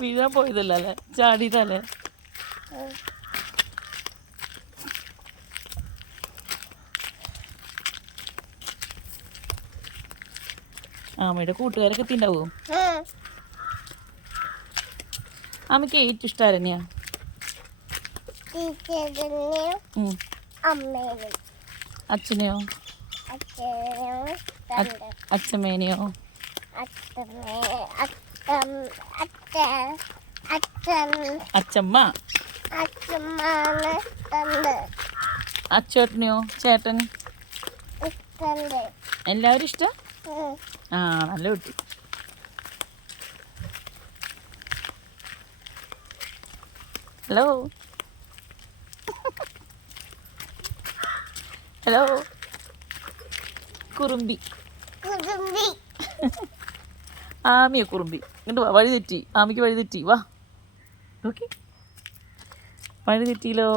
വീഴാൻ പോയതല്ലേ ചാടിയതല്ലേ? ആമയുടെ കൂട്ടുകാരൊക്കെ എത്തിണ്ടാവോ? ആമയ്ക്ക് ഏറ്റവും ഇഷ്ടം ആരെന്നെയാ? അച്ഛനെയോ? അച്ഛമ്മേനെയോ? അച്ഛമ്മ. അച്ചേട്ടനെയോ? ചേട്ടൻ? എല്ലാവരും ഇഷ്ടം? ആ, നല്ല കുട്ടി. ഹലോ ഹലോ കുറുമ്പി. ആമിയോ കുറുമ്പി? ഇങ്ങോട്ട് വാ, വഴി തെറ്റി. ആമിക്ക് വഴി തെറ്റി. വാ നോക്കി, വഴി തെറ്റിയില്ലോ.